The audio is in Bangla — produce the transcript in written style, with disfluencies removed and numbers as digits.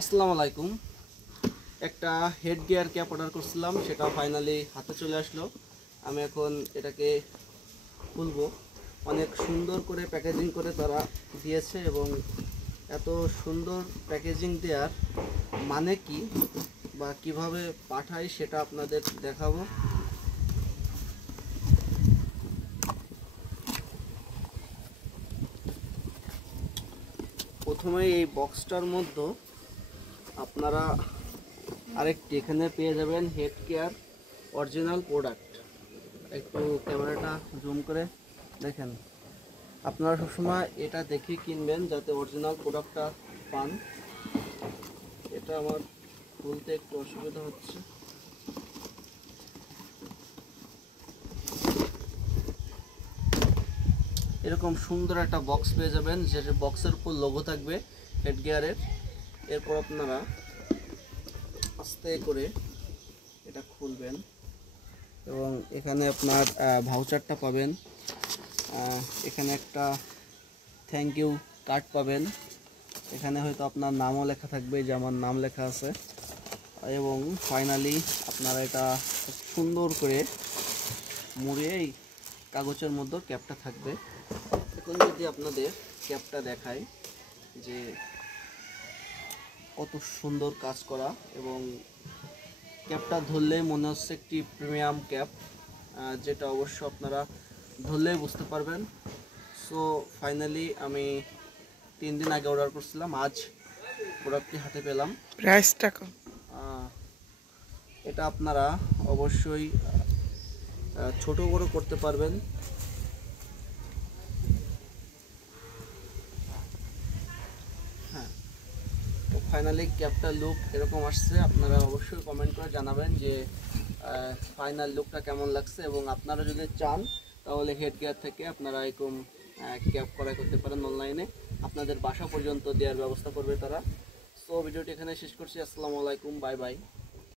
আসসালামু আলাইকুম। একটা হেড গিয়ার ক্যাপ অর্ডার করছিলাম, সেটা ফাইনালি হাতে চলে আসলো। আমি এখন এটাকে খুলবো। অনেক সুন্দর করে প্যাকেজিং করে তারা দিয়েছে এবং এত সুন্দর প্যাকেজিং দেওয়ার মানে কি বা কিভাবে পাঠাই সেটা আপনাদের দেখাবো। প্রথমে এই বক্সটার মধ্যে আপনারা আরেকটি এখানে পেয়ে যাবেন হেড কেয়ার অরিজিনাল প্রোডাক্ট। একটু ক্যামেরাটা জুম করে দেখেন। আপনারা সবসময় এটা দেখে কিনবেন যাতে অরিজিনাল প্রোডাক্টটা পান। এটা আমার খুলতে একটু অসুবিধা হচ্ছে। এরকম সুন্দর একটা বক্স পেয়ে যাবেন, যে বক্সের উপর লোগো থাকবে হেড গিয়ারের। এরপর আপনারা আস্তে করে এটা খুলবেন এবং এখানে আপনার ভাউচারটা পাবেন। এখানে একটা থ্যাংক ইউ কার্ড পাবেন। এখানে হয়তো আপনার নামও লেখা থাকবে, যে আমার নাম লেখা আছে। এবং ফাইনালি আপনারা এটা খুব সুন্দর করে মুড়িয়ে এই কাগজের মধ্যে ক্যাপটা থাকবে। এখন যদি আপনাদের ক্যাপটা দেখাই যে কত সুন্দর কাজ করা, এবং ক্যাপটা ধরলেই মনে হচ্ছে একটি প্রিমিয়াম ক্যাপ, যেটা অবশ্য আপনারা ধরলেই বুঝতে পারবেন। সো ফাইনালি আমি 3 দিন আগে অর্ডার করছিলাম, আজ প্রোডাক্টটি হাতে পেলাম। প্রাইসটা কম। এটা আপনারা অবশ্যই ছোট বড় করতে পারবেন। হ্যাঁ, তো ফাইনালি ক্যাপটা লুক এরকম আসছে। আপনারা অবশ্যই কমেন্ট করে জানাবেন যে ফাইনাল লুকটা কেমন লাগছে, এবং আপনারা যদি চান তাহলে হেড গিয়ার থেকে আপনারা এরকম ক্যাপ ক্রয় করতে পারেন অনলাইনে। আপনাদের বাসা পর্যন্ত দেওয়ার ব্যবস্থা করবে তারা। সো ভিডিওটি এখানে শেষ করছি। আসসালামু আলাইকুম, বাই বাই।